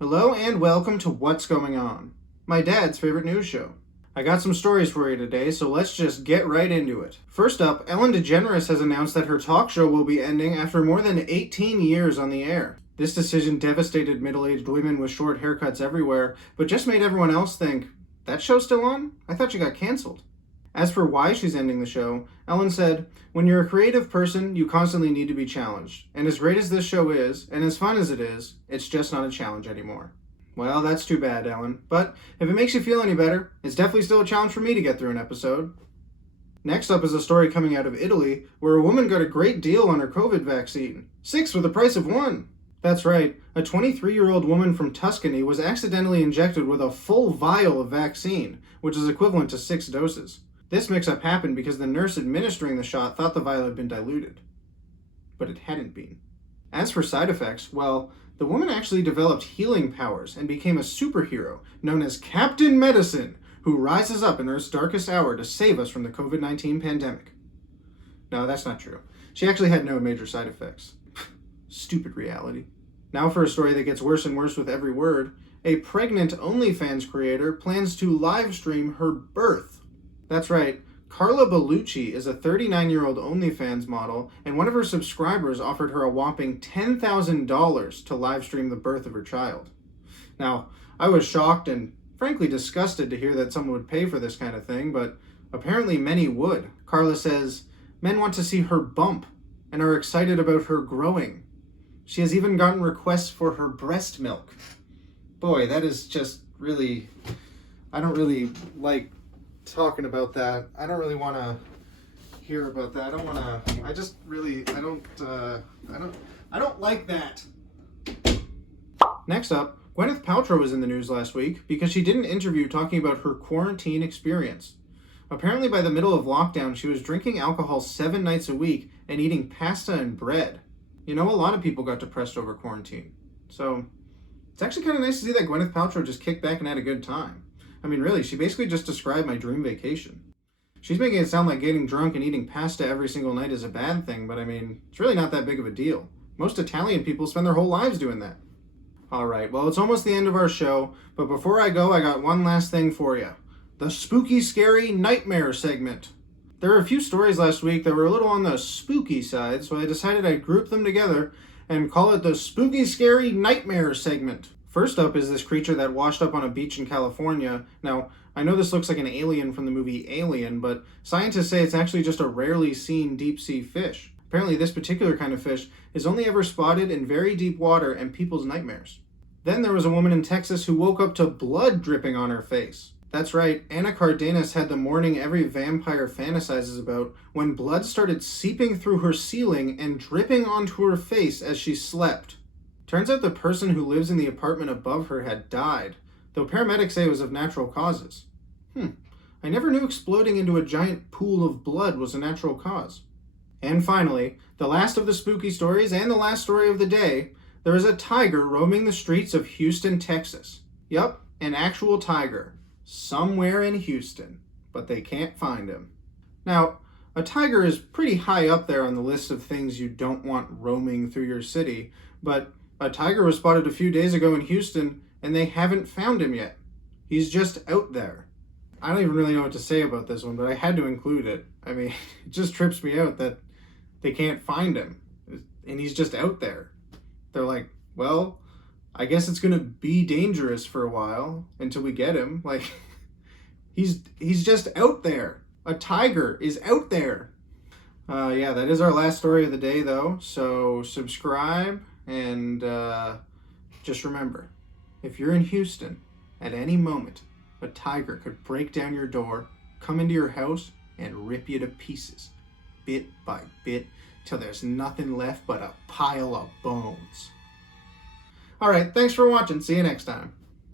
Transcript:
Hello and welcome to What's Going On, my dad's favorite news show. I got some stories for you today, so let's just get right into it. First up, Ellen DeGeneres has announced that her talk show will be ending after more than 18 years on the air. This decision devastated middle-aged women with short haircuts everywhere, but just made everyone else think, that show's still on? I thought she got canceled. As for why she's ending the show, Ellen said, "When you're a creative person, you constantly need to be challenged. And as great as this show is, and as fun as it is, it's just not a challenge anymore." Well, that's too bad, Ellen. But if it makes you feel any better, it's definitely still a challenge for me to get through an episode. Next up is a story coming out of Italy, where a woman got a great deal on her COVID vaccine. 6 for the price of 1. That's right, a 23-year-old woman from Tuscany was accidentally injected with a full vial of vaccine, which is equivalent to 6 doses. This mix-up happened because the nurse administering the shot thought the vial had been diluted. But it hadn't been. As for side effects, well, the woman actually developed healing powers and became a superhero known as Captain Medicine, who rises up in Earth's darkest hour to save us from the COVID-19 pandemic. No, that's not true. She actually had no major side effects. Stupid reality. Now for a story that gets worse and worse with every word. A pregnant OnlyFans creator plans to live stream her birth. That's right, Carla Bellucci is a 39-year-old OnlyFans model, and one of her subscribers offered her a whopping $10,000 to live stream the birth of her child. Now, I was shocked and frankly disgusted to hear that someone would pay for this kind of thing, but apparently many would. Carla says, "Men want to see her bump and are excited about her growing. She has even gotten requests for her breast milk." Boy, that is just really... I don't really like talking about that. I don't really want to hear about that. I don't want to... I just really... I don't like that. Next up, Gwyneth Paltrow was in the news last week because she did an interview talking about her quarantine experience. Apparently by the middle of lockdown, she was drinking alcohol 7 nights a week and eating pasta and bread. You know, a lot of people got depressed over quarantine. So, it's actually kind of nice to see that Gwyneth Paltrow just kicked back and had a good time. I mean, really, she basically just described my dream vacation. She's making it sound like getting drunk and eating pasta every single night is a bad thing, but I mean, it's really not that big of a deal. Most Italian people spend their whole lives doing that. Alright, well, it's almost the end of our show, but before I go, I got one last thing for you. The Spooky Scary Nightmare segment. There were a few stories last week that were a little on the spooky side, so I decided I'd group them together and call it the Spooky Scary Nightmare segment. First up is this creature that washed up on a beach in California. Now, I know this looks like an alien from the movie Alien, but scientists say it's actually just a rarely seen deep-sea fish. Apparently this particular kind of fish is only ever spotted in very deep water and people's nightmares. Then there was a woman in Texas who woke up to blood dripping on her face. That's right, Anna Cardenas had the morning every vampire fantasizes about when blood started seeping through her ceiling and dripping onto her face as she slept. Turns out the person who lives in the apartment above her had died, though paramedics say it was of natural causes. I never knew exploding into a giant pool of blood was a natural cause. And finally, the last of the spooky stories and the last story of the day, there is a tiger roaming the streets of Houston, Texas. Yup, an actual tiger. Somewhere in Houston, but they can't find him. Now, a tiger is pretty high up there on the list of things you don't want roaming through your city, but a tiger was spotted a few days ago in Houston, and they haven't found him yet. He's just out there. I don't even really know what to say about this one, but I had to include it. I mean, it just trips me out that they can't find him, and he's just out there. They're like, well, I guess it's gonna be dangerous for a while until we get him. Like, he's just out there. A tiger is out there. Yeah, that is our last story of the day, though. So subscribe and just remember, if you're in Houston, at any moment, a tiger could break down your door, come into your house, and rip you to pieces, bit by bit, till there's nothing left but a pile of bones. Alright, thanks for watching. See you next time.